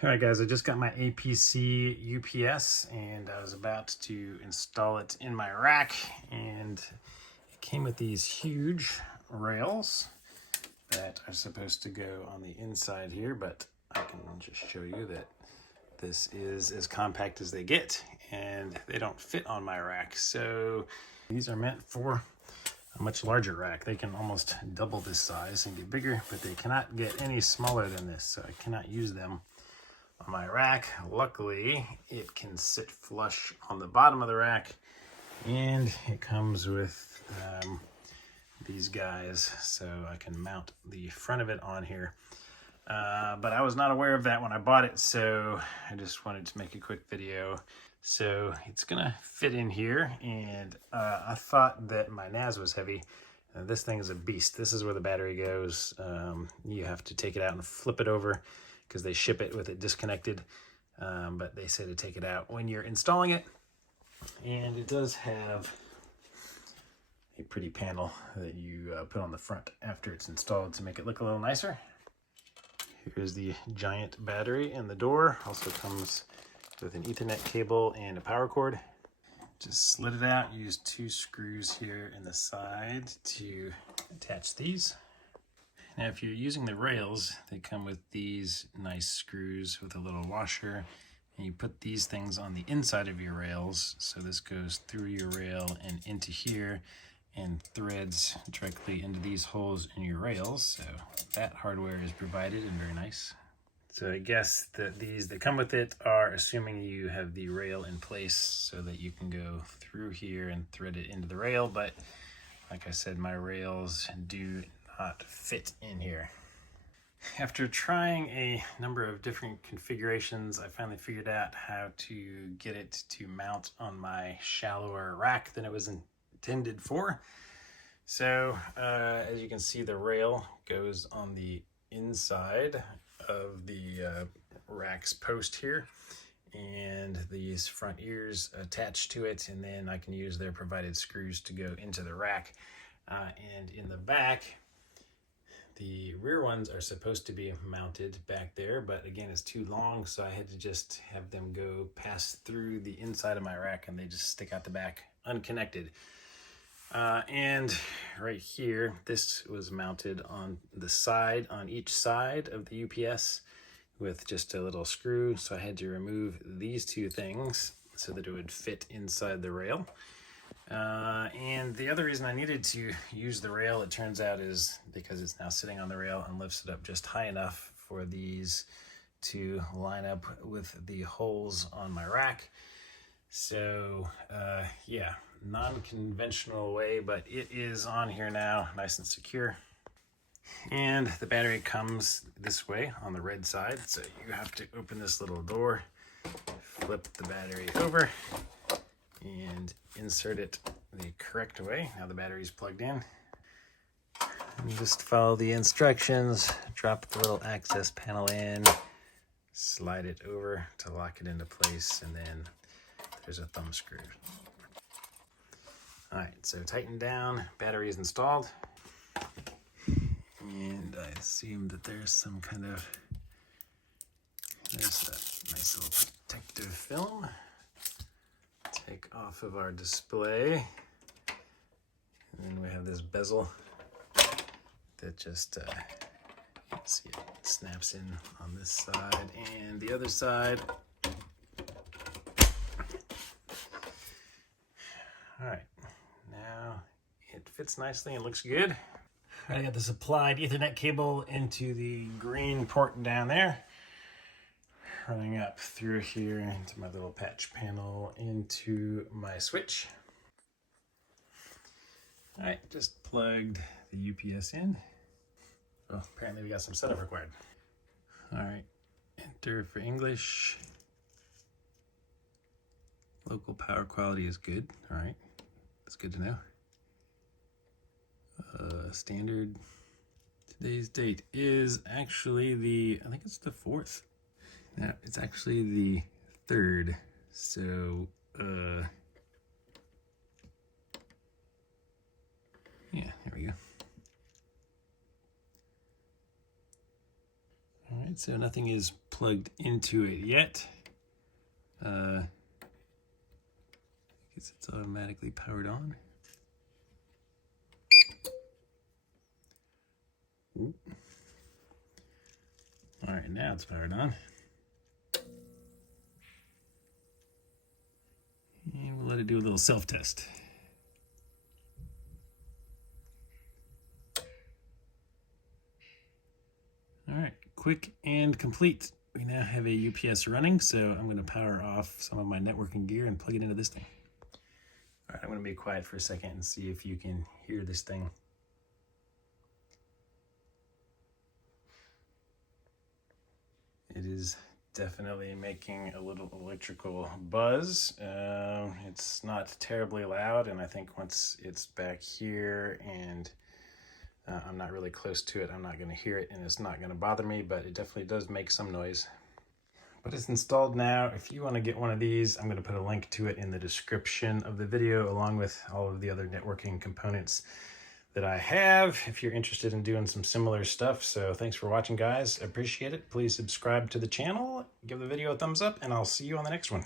All right, guys, I just got my APC UPS and I was about to install it in my rack, and it came with these huge rails that are supposed to go on the inside here, but I can just show you that this is as compact as they get and they don't fit on my rack. So these are meant for a much larger rack. They can almost double this size and get bigger, but they cannot get any smaller than this, so I cannot use them on my rack. Luckily, it can sit flush on the bottom of the rack, and it comes with these guys, so I can mount the front of it on here. But I was not aware of that when I bought it, so I just wanted to make a quick video. So it's gonna fit in here, and I thought that my NAS was heavy. This thing is a beast. This is where the battery goes. You have to take it out and flip it over because they ship it with it disconnected, but they say to take it out when you're installing it. And it does have a pretty panel that you put on the front after it's installed to make it look a little nicer. Here's the giant battery, and the door also comes with an Ethernet cable and a power cord. Just slid it out, used 2 screws here in the side to attach these. Now, if you're using the rails, they come with these nice screws with a little washer, and you put these things on the inside of your rails. So this goes through your rail and into here and threads directly into these holes in your rails. So that hardware is provided and very nice. So I guess that these that come with it are assuming you have the rail in place so that you can go through here and thread it into the rail. But like I said, my rails do not fit in here. After trying a number of different configurations, I finally figured out how to get it to mount on my shallower rack than it was intended for. So as you can see, the rail goes on the inside of the rack's post here, and these front ears attach to it, and then I can use their provided screws to go into the rack. And in the back, the rear ones are supposed to be mounted back there, but again, it's too long, so I had to just have them go pass through the inside of my rack, and they just stick out the back unconnected. And right here, this was mounted on the side, on each side of the UPS with just a little screw. So I had to remove these 2 things so that it would fit inside the rail. And the other reason I needed to use the rail, it turns out, is because it's now sitting on the rail and lifts it up just high enough for these to line up with the holes on my rack. So yeah, non-conventional way, but it is on here now, nice and secure. And the battery comes this way on the red side, so you have to open this little door, flip the battery over, and insert it the correct way. Now the battery's plugged in. And just follow the instructions, drop the little access panel in, slide it over to lock it into place, and then there's a thumb screw. All right, so tighten down, battery is installed. And I assume that there's some kind of, there's a nice little protective film. Take off of our display. And then we have this bezel that just, see, it snaps in on this side and the other side. All right, now it fits nicely and looks good. All right, I got the supplied Ethernet cable into the green port down there, running up through here into my little patch panel into my switch. All right, just plugged the UPS in. Oh, apparently we got some setup required. All right, enter for English. Local power quality is good. All right, that's good to know. Standard. Today's date is actually I think it's the 4th. No, it's actually the 3rd. So, yeah, there we go. All right, so nothing is plugged into it yet. Because it's automatically powered on. Ooh. All right, now it's powered on. And we'll let it do a little self-test. All right, quick and complete. We now have a UPS running, so I'm going to power off some of my networking gear and plug it into this thing. All right, I'm going to be quiet for a second and see if you can hear this thing. It is definitely making a little electrical buzz. It's not terribly loud, and I think once it's back here and I'm not really close to it, I'm not going to hear it and it's not going to bother me, but it definitely does make some noise. But it's installed now. If you want to get one of these, I'm going to put a link to it in the description of the video, along with all of the other networking components that I have, if you're interested in doing some similar stuff. So thanks for watching, guys. I appreciate it. Please subscribe to the channel, give the video a thumbs up, and I'll see you on the next one.